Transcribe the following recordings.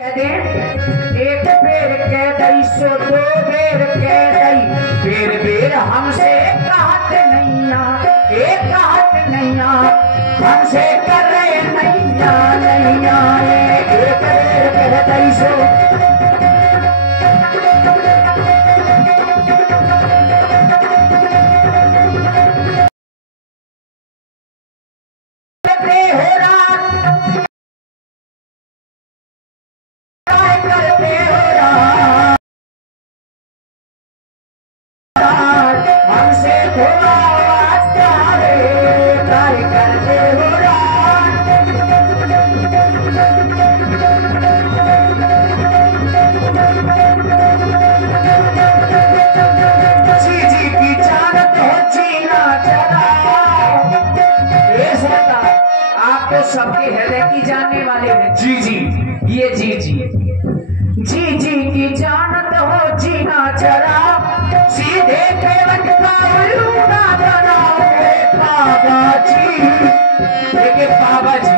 कह दे एक बेर कह दई सो दो बेर कह दई बेर बेर हमसे कहत नैया एक कहत नैया हमसे कर रहे नैया नैया एक बेर कह दई सो सबके हृदय की जानने वाले हैं जी जी ये जी जी जी जी की जानत हो जीना चला सीधे केवट का उल्लूना बनाओ बाबा जी। देखिए बाबा जी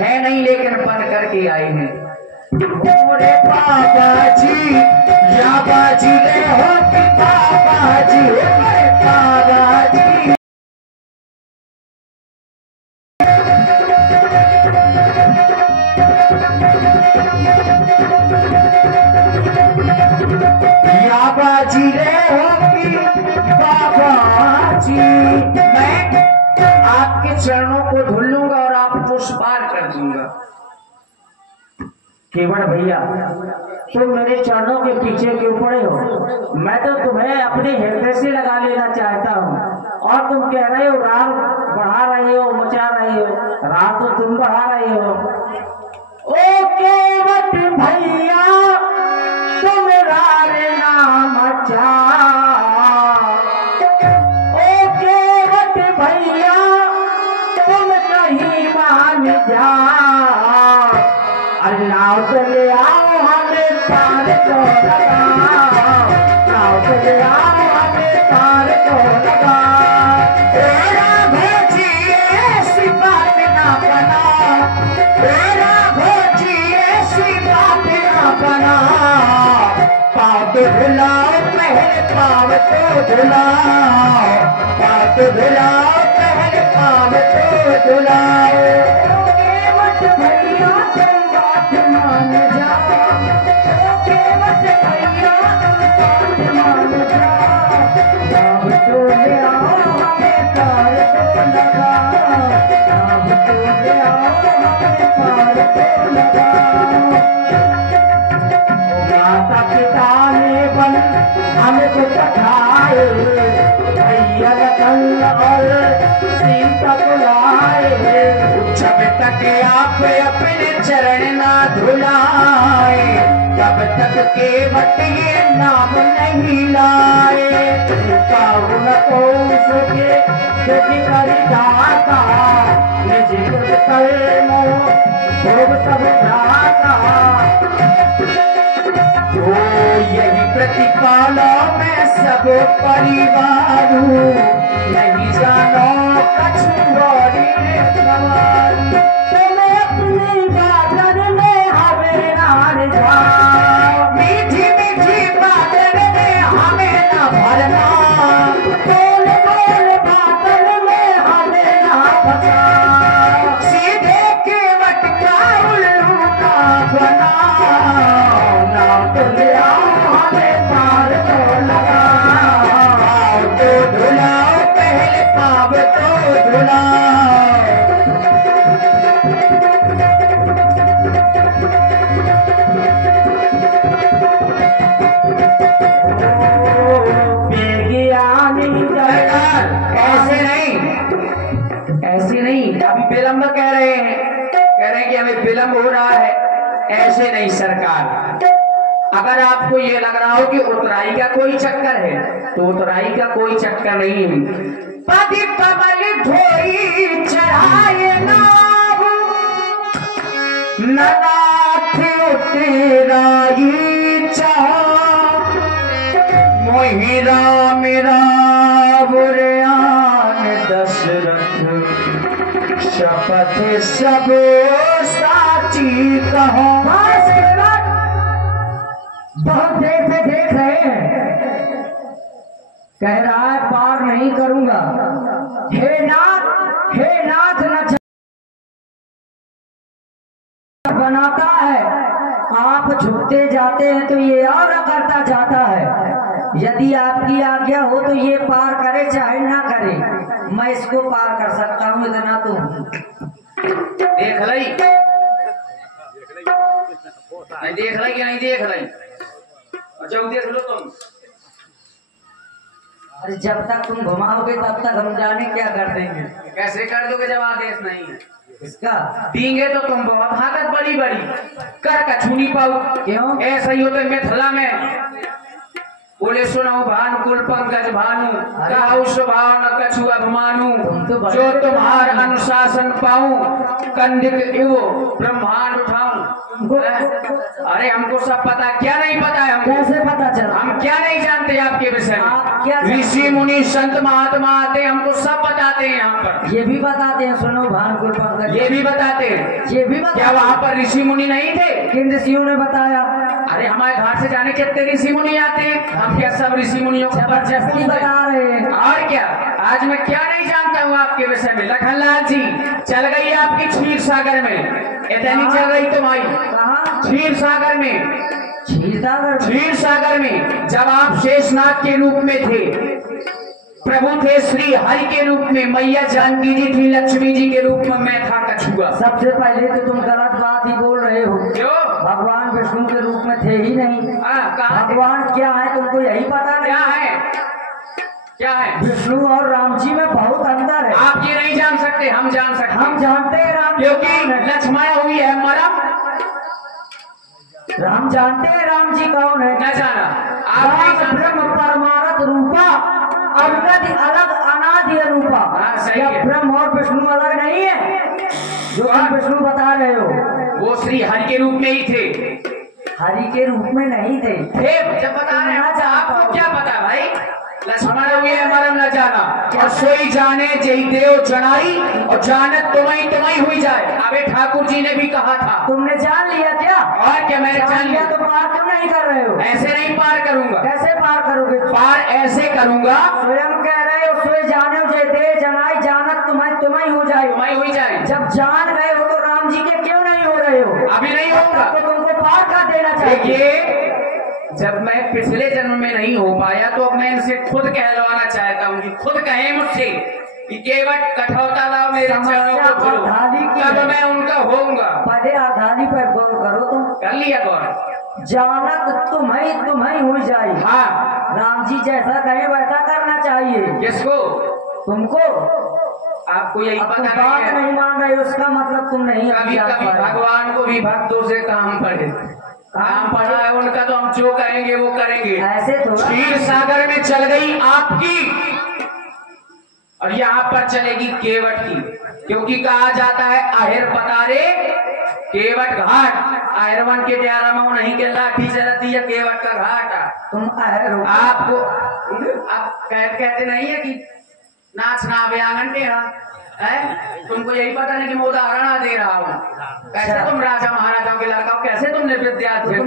है नहीं लेकिन बन करके आए हैं मोरे बाबा जी या बाजी ले हो कि बाबा जी मोरे बाबा जी। बाबाजी रे होगी बाबाजी मैं आपके चरणों को धुल लूंगा और आप पुष्पार कर दूंगा। केवल भैया तुम मेरे चरणों के पीछे क्यों पड़े हो? मैं तो तुम्हें अपने हृदय से लगा लेना चाहता हूँ और तुम कह रहे हो राम बढ़ा रहे हो मचा रहे हो राम तो तुम बढ़ा रहे हो। ओ केवट भैया तुम रारे नाम अच्छा ओ केवट भैया तुम कहीं मान जा अल्लाह तो ले आओ हमें पार को लगा अल्लाह तो ले आओ हमें पार को लगा तेरा भोजी ऐसी बात ना बना तेरा भोजी ऐसी बात ना बना पाँव तो धुलाओ पहले पाँव तो धुलाओ पाँव तो धुलाओ पहले पाँव तो धुलाओ। केवट भैया तुम बात मान जाओ केवट भैया तुम बात मान जाओ पाँव तो ले आओ हमें पार तो लगा पाँव तो ले आओ हमें पार तो लगा। माता पिता ने बल हमको पठाए भैया लखन और सीता को लाए जब तक आप अपने चरण ना धुलाए तब तक केवट ये नाम नहीं लाए। पावन को उसके दुखी कर जाता निज कर्मों भोग सब जाता तो यही प्रतिपालों में सब परिवार नहीं जानो कछुआरी सवारी तुम्हें अपनी बादर में हमें नार जाओ मीठी मीठी बादर में हमें न भरना बोल बोल बादर में हमें ना फंसा सीधे केवट का उल्लू ना बना तो ले आओ हमें पार तो लगा पाँव तो धुलाओ पहले पाँव तो धुलाओ। ऐसे नहीं अभी विलम्ब कह रहे हैं कि हमें विलम्ब हो रहा है ऐसे नहीं सरकार। अगर आपको ये लग रहा हो कि उतराई का कोई चक्कर है तो उतराई का कोई चक्कर नहीं है। पति कमल धोई चढ़ाए नाव ननाथ उतराई चाह मोहि राम बुरयान दशरथ शपथ सब साची कहो। नहीं करूंगा। हे नाथ न बनाता है, आप झुकते जाते हैं तो ये और करता जाता है। यदि आपकी आज्ञा हो तो ये पार करे चाहे ना करे, मैं इसको पार कर सकता हूँ, इतना तो देख लई नहीं, देख लई क्या नहीं देख लई। अच्छा देख लो तुम। अरे जब तक तुम घुमाओगे तब तक हम जाने क्या कर देंगे। कैसे कर दोगे जब आदेश नहीं है इसका? देंगे तो तुम बहुत हाकत बड़ी बड़ी कर कछुनी पाओ। क्यों? ऐसा ही होता है मिथिला में, बोले सुनो भानुकुल पंकज भानु, कहो स्वभाव न कछु अभिमानु, जो तुम्हार अनुशासन पाऊं, कंदिक इवो ब्रह्मांड उठाऊं। अरे हमको सब पता, क्या नहीं पता है हमको? कैसे पता चला? हम क्या नहीं जानते आपके विषय क्या में? ऋषि मुनि संत महात्मा आते हैं, हमको सब बताते हैं। यहाँ पर ये भी बताते हैं, सुनो भानुकुल पंकज, ये भी बताते हैं। ये भी बताते। क्या वहाँ पर ऋषि मुनि नहीं थे? किन ऋषियों ने बताया? अरे हमारे घाट से जाने कितने ऋषि मुनि आते हैं, हम क्या सब ऋषि मुनियों को जबरदस्ती बता रहे हैं? और क्या, आज मैं क्या नहीं जानता हूँ आपके विषय में। लखनलाल जी चल गई आपकी क्षीर सागर में, इतनी चल रही तुम्हारी। कहाँ? क्षीर सागर में। क्षीर सागर में जब आप शेषनाग के रूप में थे, प्रभु थे श्री हरि के रूप में, मैया जानकी जी थी लक्ष्मी जी के रूप में, मैं था कछुआ। सबसे पहले तो तुम गलत बात ही बोल रहे हो। क्यों? भगवान विष्णु के रूप में थे ही नहीं। भगवान क्या है तुमको यही पता नहीं? क्या है? विष्णु और राम जी में बहुत अंतर है। आप ये नहीं जान सकते, हम जान सकते। हम जानते हैं राम, क्योंकि लक्ष्मण हुई है मरम। राम जानते हैं राम जी कौन है? न जाना आप ब्रह्म परमारथ रूपा, अनादि अलग अनादि रूपा। क्या ब्रह्म और विष्णु अलग नहीं है जो आप विष्णु बता रहे हो? वो श्री हरि के रूप में ही थे। हरि के रूप में नहीं थे। जब बता रहे हैं आपको क्या पता भाई? लक्ष्मण हुई है मरम न जाना, और सोई जाने जय देव जनाई, और जानत तुम्हें हुई जाए। अबे ठाकुर जी ने भी कहा था। तुमने जान लिया क्या? और क्या मैंने जान लिया? तो पार क्यों नहीं कर रहे हो? ऐसे नहीं पार करूंगा। कैसे पार करोगे? पार ऐसे करूंगा, स्वयं कह रहे हो सोई जाने जय देव जनाई, जानत तुम्हें हो जाए। जब जान गए हो तो राम जी के क्यों नहीं हो रहे हो? अभी नहीं होगा तो तुमको पार कर देना चाहिए। जब मैं पिछले जन्म में नहीं हो पाया तो अब मैं इनसे खुद कहलवाना चाहता हूँ कि खुद कहे मुझसे कि केवट कठौता लाओ मेरे चरणों को धो, तब मैं उनका होऊंगा। पहले आधारी पर गौर करो। तुम कर लिया गौर? जानत तुम्हें हो जाए। हाँ, राम जी जैसा कहे वैसा करना चाहिए। किसको? तुमको। आपको यही पता बात नहीं मान रहे, उसका मतलब तुम नहीं। कभी भगवान को भी भक्तों से काम पड़ा है उनका, तो हम जो कहेंगे वो करेंगे। ऐसे तो क्षीर सागर में चल गई आपकी, और यहाँ पर चलेगी केवट की, क्योंकि कहा जाता है अहिर पतारे केवट घाट। अहिरवन के द्वारा में नहीं के लाठी चलती है, केवट का घाट। तुम अहिर हो। आपको आप कहते नहीं है कि नाच ना व्यांगन के है? तुमको यही पता नहीं कि मैं उदाहरण दे रहा हूँ। कैसे तुम राजा महाराजाओं के लड़का हो, कैसे तुमने विद्यार्थी?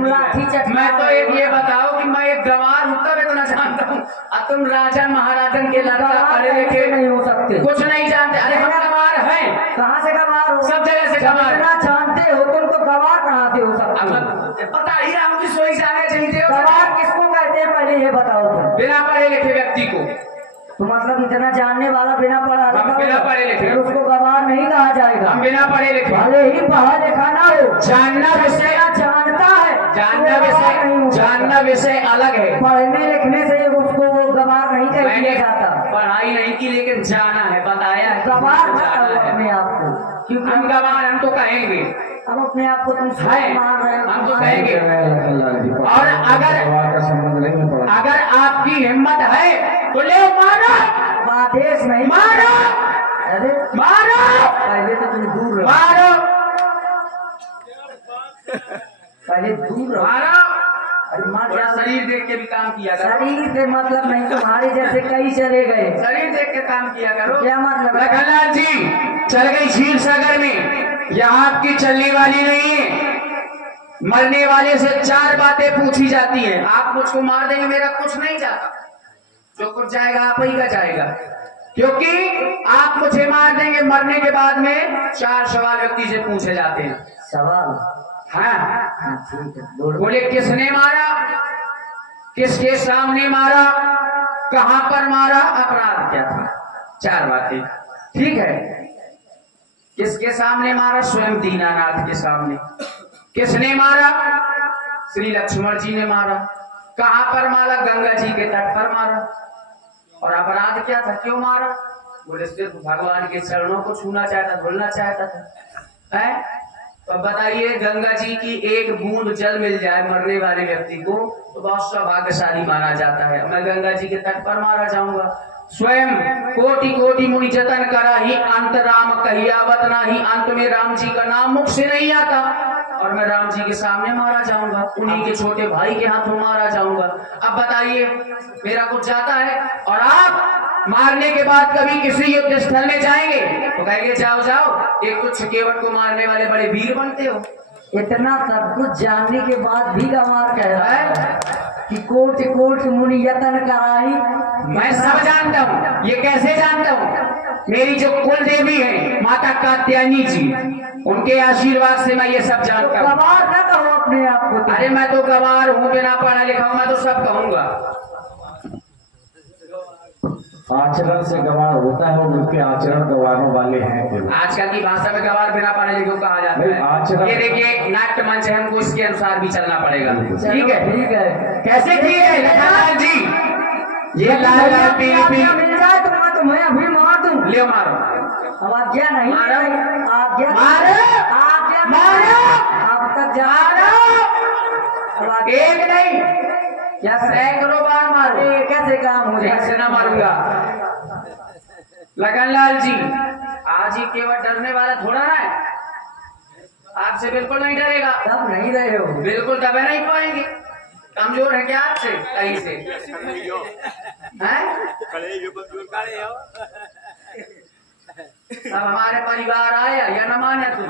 मैं तो एक ये बताओ कि मैं एक गंवार हूँ तब इतना जानता हूँ, अब तुम राजा महाराजन के लड़का पढ़े लिखे नहीं हो सकते, कुछ नहीं जानते। अरे हम गंवार हैं। कहाँ से गंवार हो? सब जगह से गंवार। जानते हो तुमको गंवार कहाँ से हो सकते? पता ही रहा हूँ कि सोई जाने चाहिए। गंवार किसको कहते हैं पहले ये बताओ तुम? बिना पढ़े लिखे व्यक्ति को। तो मतलब इतना जानने वाला बिना पढ़ा लिखे उसको गंवार नहीं कहा जाएगा। हम बिना पढ़े लिखे, भले ही पढ़ा लिखा ना हो, जानना विषय जानता है, जानना विषय अलग है। पढ़ने लिखने से उसको वो गंवार नहीं कह दिया जाता। पढ़ाई नहीं की लेकिन जाना है, बताया है गंवार अपने आप को, क्योंकि हम गंवार हम तो कहेंगे। अब अपने आप को तुम मान रहे हो, हम तो कहेंगे। और अगर आपकी हिम्मत है तो ले मारो। आदेश नहीं मारो। अरे मारो, पहले तो तुम दूर रहो। मारो, पहले दूर रहो। मारो। अरे मार थोड़ा शरीर देख के भी काम किया करो। शरीर से मतलब नहीं, तुम्हारे जैसे कई चले गए। शरीर देख के काम किया करो। क्या मतलब? लखनलाल जी चल गई क्षीर सागर में, यहाँ आपकी चलने वाली नहीं है। मरने वाले से 4 बातें पूछी जाती हैं। आप मुझको मार देंगे, मेरा कुछ नहीं जाता। जो कुछ जाएगा आप ही का जाएगा, क्योंकि आप मुझे मार देंगे। मरने के बाद में 4 सवाल व्यक्ति से पूछे जाते हैं। सवाल? हाँ, ठीक है। बोले किसने मारा, किसके सामने मारा, कहां पर मारा, अपराध क्या था, 4 बातें। ठीक है। किसके सामने मारा, स्वयं दीनानाथ के सामने। किसने मारा, श्री लक्ष्मण जी ने मारा। कहां पर मारा, गंगा जी के तट पर मारा। और अपराध क्या था, क्यों मारा, बोले सिर्फ भगवान के चरणों को छूना चाहता, धुलना चाहता था। है तो बताइए, गंगा जी की एक बूंद जल मिल जाए मरने वाले व्यक्ति को तो बहुत सौभाग्यशाली माना जाता है। मैं गंगा जी के तट पर मारा जाऊंगा। स्वयं कोटि कोटि मुनि जतन करा ही अंत राम कहियावत नाही, अंत में राम जी का नाम मुख से नहीं आता और मैं राम जी के सामने मारा जाऊंगा, उन्हीं के छोटे भाई के हाथों मारा जाऊंगा। अब बताइए, मेरा कुछ जाता है? और आप मारने के बाद कभी किसी युद्ध स्थल में जाएंगे तो कहेंगे जाओ जाओ, एक तो छकेवट को मारने वाले बड़े वीर बनते हो। इतना सब कुछ जानने के बाद भी गंवार कह रहा है कि कोट कोट मुनि यतन कराई। मैं सब जानता हूँ। ये कैसे जानता हूँ? मेरी जो कुल देवी है माता कात्यायनी जी, उनके आशीर्वाद से मैं ये सब जानता हूँ। गंवार न कहो अपने आप को। अरे मैं तो गंवार हूँ, बिना पढ़ा लिखा हूँ, मैं तो सब कहूंगा। आचरण से गवार होता है और उनके आचरण गवारों वाले हैं। आजकल की भाषा में गवार बिना पढ़े लिखे कहा जाता नहीं, है। आचरण- ये देखिए, नाट्य मंच है, हमको इसके अनुसार भी चलना पड़ेगा। ठीक है, ठीक है। कैसे ठीक है लखनलाल जी? ये लाल लाल पीली पीली मिल जाए तो मैं तुम्हें अभी मार दूं। ले मारो। अब आज्ञा नहीं, मारो। आज्ञा मारो। आज्ञा मारो। अब तक जा अब आज्ञा एक नहीं, क्या सैकड़ों बार मारो। अरे कैसे काम हो ऐसे ना मारूंगा। लखनलाल जी, आज ही केवल डरने वाला थोड़ा ना है, आपसे बिल्कुल नहीं डरेगा। तब नहीं रहे हो। बिल्कुल दबे नहीं पाएंगे। कमजोर है क्या आपसे कहीं से? हैं? अब हमारे परिवार आया या न माने तुम?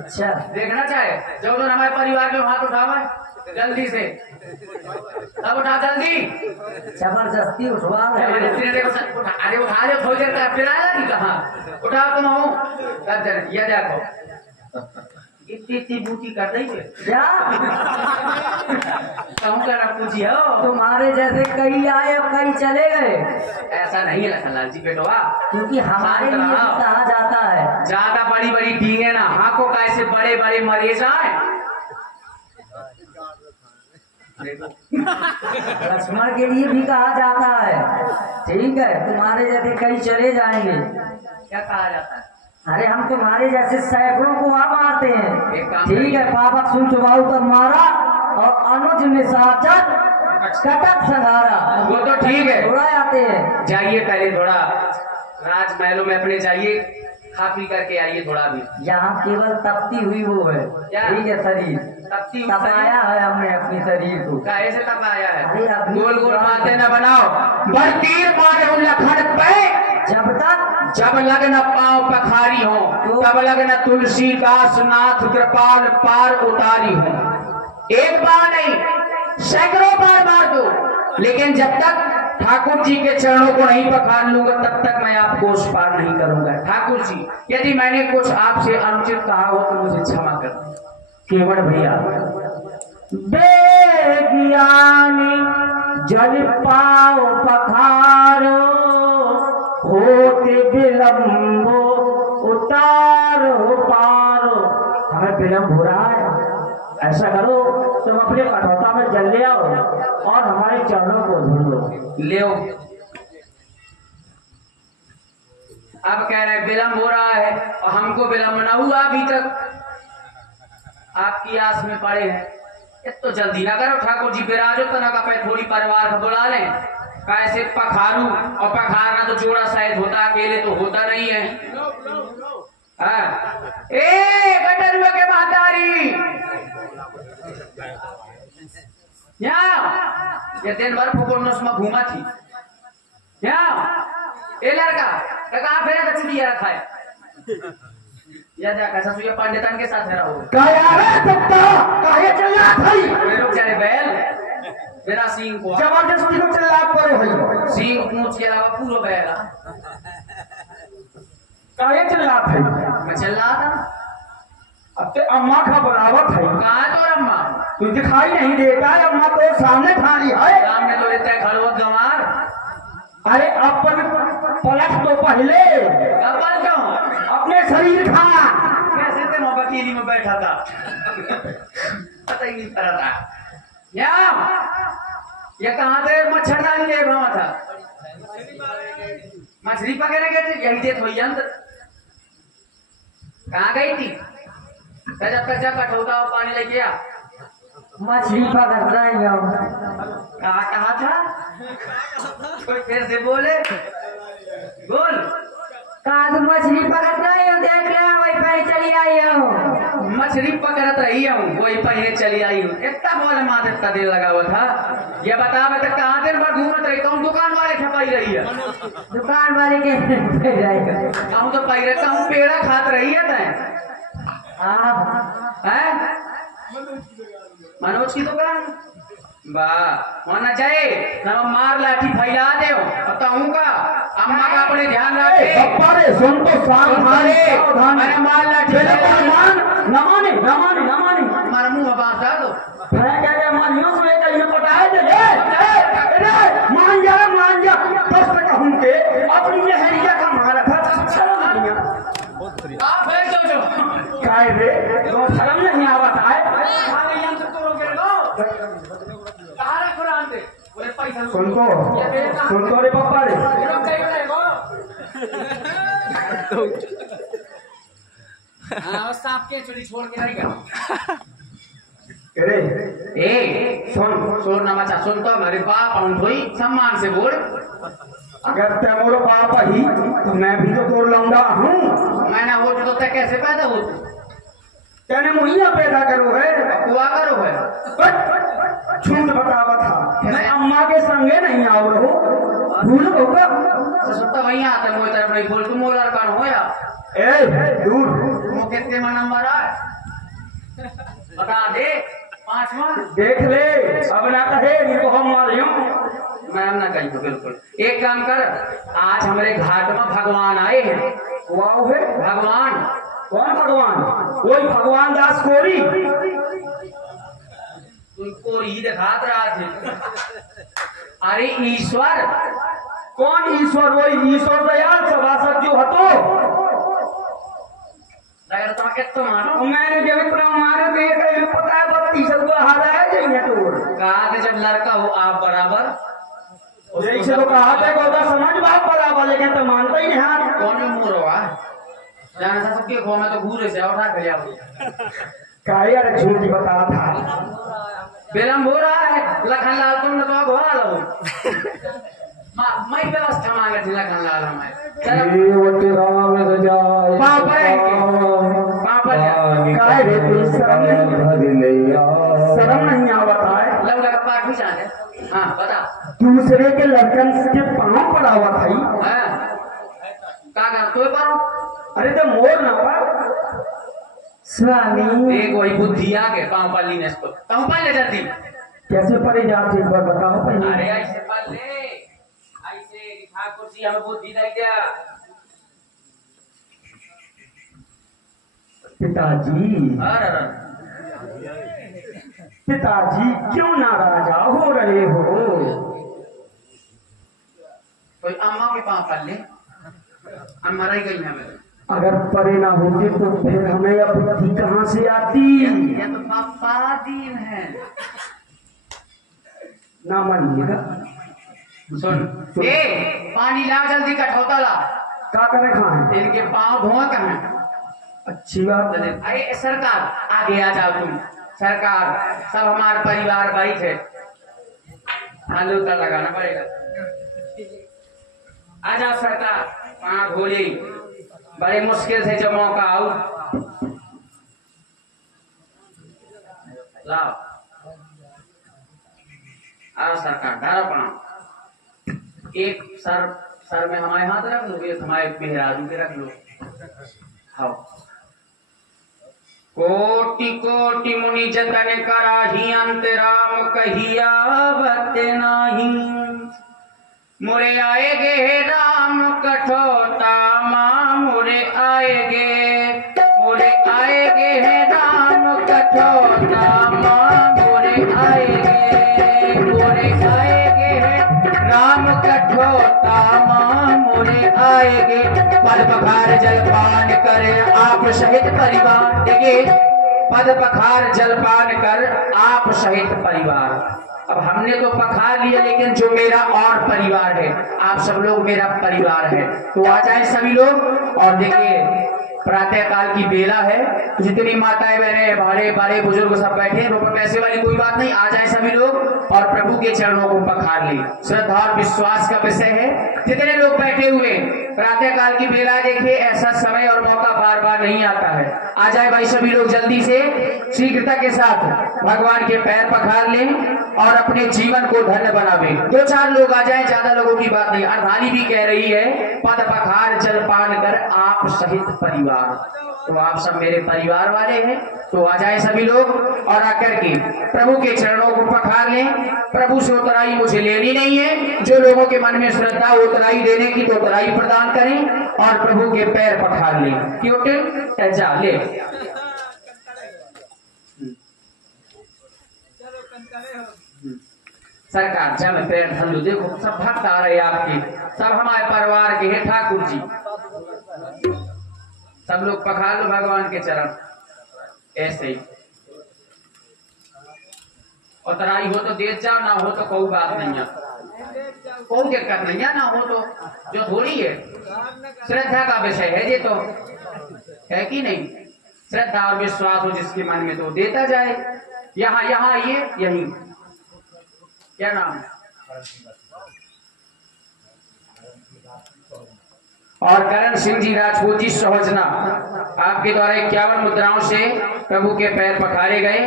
अच्छा देखना चाहे जो हमारे परिवार में हाथ उठावा जल्दी से, सब उठा जल्दी। जबरदस्ती उठवा रहे हो। जबरदस्ती ने देखो अरे उठा लो, थोड़ी देर तक फिर आया नहीं कहाँ उठाओ तुम हूँ। ये देखो इतनी इतनी बूटी कर रही है क्या कहूँ कर पूछी हो। तुम्हारे जैसे कई आए और कई चले गए। ऐसा नहीं है लखनलाल जी बेटवा, क्योंकि हमारे लिए भी कहा जाता है ज्यादा बड़ी बड़ी डींगे ना हाको का ऐसे बड़े बड़े मरे जाए। लक्ष्मण के लिए भी कहा जाता है। ठीक है, तुम्हारे जैसे कई चले जाएंगे। क्या कहा जाता है? अरे हम तुम्हारे जैसे सैकड़ों को वहां मारते हैं। एक काम ठीक है, पापक सुन चुबाऊ पर मारा और अनुज निशाचर कटक संहारा। वो तो ठीक है, थोड़ा आते हैं। जाइए पहले थोड़ा राजमहलों में अपने जाइए, खा पी करके आइए थोड़ा भी। यहाँ केवल तपती हुई वो है। क्या? ठीक है, शरीर तपती तपाया है हमने अपनी शरीर को। कैसे तपाया अरे है? अभी- गोल गोल बातें न बनाओ। बड़तीर मारे लखन पे जब तक जब लगन पांव पखारी हो, तब लगन तुलसीदास नाथ कृपाल पार उतारी हो। एक बार नहीं, सैकड़ों बार मार दो, लेकिन जब तक ठाकुर जी के चरणों को नहीं पखार लूंगा तब तक मैं आपको उस पार नहीं करूंगा। ठाकुर जी, यदि मैंने कुछ आपसे अनुचित कहा हो तो मुझे क्षमा कर दें। केवल भैया बेज्ञानी जल पाओ पखारो, होते विलम्बो उतारो पारो। हमें विलम्ब हो रहा है, ऐसा करो तुम अपने कठौता में जल ले आओ और हमारे चरणों को धुल लो। ले अब कह रहे विलम्ब हो रहा है और हमको विलम्ब न हुआ अभी तक, आपकी आस में पड़े हैं। तो जल्दी ना करो ठाकुर जी, बिराजो तना का पे थोड़ी परिवार को बुला लें। कैसे पखारू, और पखारना तो जोड़ा शायद होता, अकेले तो होता नहीं है। ए गटरुआ के महतारी, ये दिन भर फुकोनस में घूमा थी। ए लड़का कहाँ फेरा था चुटिया रखा है? या जा कैसा सुइया पंडितन के साथ रहो। काहे चल रहा था? रुक जा रे बैल, मेरा सींग को जबरदस्ती को चिल्ला करो भाई सींग पूछ के अलावा पूरा बहरा काहे चिल्लात है मैं चिल्ला था अब ते अम्मा का बराबर है कहा है तो अम्मा तू दिखाई नहीं देता है अम्मा तो सामने खड़ी है सामने तो लेते खड़वत गंवार अरे अपन पलट तो पहले कब बन जाऊं अपने शरीर खा कैसे थे मैं वकीली में बैठा था पता ही नहीं पड़ा था ये कहाँ थे मच्छरदानी ले भावा था मछली पकड़ने गए थे यही थे थोड़ी अंदर कहाँ गई थी जब तक जब कठौता और पानी लेके आ मछली पकड़ रही हूँ कहा था कोई फिर से बोले बोल कहा तो मछली पकड़ रही हूँ देख ले वही पे चली आई हूँ मछली पकड़त रही हूँ वही पहले चली आई हूँ इतना बोले माँ इतना देर लगा हुआ था ये बता मैं तक कहाँ दिन भर घूमत रही कौन दुकान वाले खपाई रही है दुकान वाले के कहूँ तो पाई रहता हूँ पेड़ा खात रही है तय मनोज की दुकान वाह होना चाहिए ना मार लाठी फैला दे बताऊँ का अम्मा का अपने ध्यान रखे सुन तो सावधान मैंने मार लाठी नमाने नमाने नमाने हमारा मुंह में बांध दो क्या मानियों से लेकर ये पटाए दे मान जा बस मैं कहूँ के अपनी लहरिया का मारा था आप है जो काय रे तो शर्म नहीं आवत है सुन तो रे पापा रे सांप के चोरी छोड़ के नहीं गया अरे ए सुन ना बच्चा सुन तो मेरे बाप हम कोई सम्मान से बोल अगर ते मोरो बाप ही तो मैं भी तो तोड़ लौंडा हूँ मैंने हो तो ते कैसे पैदा हो तेने मुहिया पैदा करो है हुआ करो है झूठ बतावा था मैं अम्मा के संगे नहीं आओ रहो भूल होगा सुत्ता वही आता मोई तरफ नहीं बोल तुम मोला कर हो या ए दूर वो कितने में नंबर है बता दे 5वां देख ले अब ना कहे इनको हम मारियो मैं ना कहीं तो बिल्कुल एक काम कर आज हमारे घाट में भगवान आए हैं वाह है भगवान कौन भगवान कोई भगवान दास कोरी तुमको ही दिखात रहा थे अरे ईश्वर कौन ईश्वर वही ईश्वर दयाल सभासद जो हतो अगर तुम कितना मानो मैंने जब इतना मारे तो ये कहीं पता है 32 को हारा है जाइए तो कहा कि जब लड़का हो आप बराबर जैसे तो कहा था गोदा समझ बाप बराबर लेकिन तो मानता ही नहीं हार कौन में मुंह रहा जाने था सबके खो में तो घूरे से उठा कर लिया काहे यार झूठी बता था विलम्ब हो रहा है लखन लाल तुम तो घोड़ा लो मैं व्यवस्था मांगे थी लखन लाल हमें शर्म नहीं आवता है लौका का पाठ भी जाने हाँ बता दूसरे के लड़कन के पाँव पर आवत है का कर तो पारो अरे तो मोर ना पा स्वामी एक वही बुद्धि आ गए पाँव पर लीने इसको तुम पहले जाती कैसे पड़े जाते एक बार बताओ पहले अरे ऐसे पहले ऐसे ठाकुर जी हमें बुद्धि दे दिया पिताजी अरे पिताजी क्यों नाराजा हो रहे हो कोई अम्मा के पाँव पर ले अम्मा रह गई हमें अगर परे ना होते तो फिर हमें यह बुद्धि कहाँ से आती ये तो पापा दीन है ना मानिएगा सुन ए पानी ला जल्दी कठौता ला क्या करे खाए इनके पाँव धोआ कहाँ अच्छी बात है अरे सरकार आगे आ जाओ तुम सरकार सब हमारे परिवार भाई थे आलू का लगाना पड़ेगा आ जाओ सरकार पाँव धोली बड़े मुश्किल से जब मौका आओ लाओ आओ सरकार धारा पाँव एक सर में हमारे हाथ रख लो एक हमारे मेहराजू के रख लो हाँ कोटि कोटि मुनि जतन कराही अंत राम कहिया बत नाही। मोरे आएगे राम कठोता माँ मोरे आएगे राम कठोता माँ मोरे आएगे राम कठोता माँ मोरे आएगे। पद पखार जलपान कर आप सहित परिवार, देखिए पद पखार जलपान कर आप सहित परिवार। अब हमने तो पखार लिया, लेकिन जो मेरा और परिवार है, आप सब लोग मेरा परिवार है, तो आ जाए सभी लोग। और देखिए प्रातः काल की बेला है, जितनी माताएं बहनें बड़े बड़े बुजुर्ग सब बैठे, रुपए पैसे वाली कोई बात नहीं, आ जाए सभी लोग और प्रभु के चरणों को पखार ले। श्रद्धा और विश्वास का विषय है। जितने लोग बैठे हुए, प्रातः काल की बेला, देखिए ऐसा समय और मौका बार बार नहीं आता है। आ जाए भाई सभी लोग जल्दी से शीघ्रता के साथ भगवान के पैर पखार लें और अपने जीवन को धन्य बनावे। 2-4 लोग आ जाए, ज्यादा लोगों की बात नहीं। अर्धाली भी कह रही है पद पखार जलपान कर आप सहित परिवार, तो आप सब मेरे परिवार वाले हैं, तो आ जाए सभी लोग और आकर के प्रभु के चरणों को पखार लें। प्रभु से उतराई मुझे लेनी नहीं है, जो लोगों के मन में श्रद्धा उतराई देने की तो उतराई प्रदान करें और प्रभु के पैर पखार लें। क्यों जा ले सरकार जब पैर धल्लू, देखो सब भक्त आ रहे आपके, सब हमारे परिवार के हैं ठाकुर जी, सब लोग पखार लो भगवान के चरण ऐसे ही। उतराई हो तो दे जाओ, ना हो तो कोई बात नहीं है, कोई दिक्कत नहीं है, ना हो तो जो थोड़ी है। श्रद्धा का विषय है ये, तो है कि नहीं। श्रद्धा और विश्वास हो जिसके मन में तो देता जाए। यहाँ आइए, यही क्या नाम है? और करण सिंह जी राजपूत जी सहोजना, आपके द्वारा 51 मुद्राओं से प्रभु के पैर पखारे गए।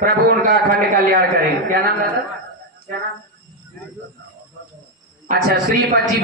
प्रभु उनका अखंड कल्याण करे। क्या नाम दादा? क्या नाम? अच्छा, श्रीपद जी।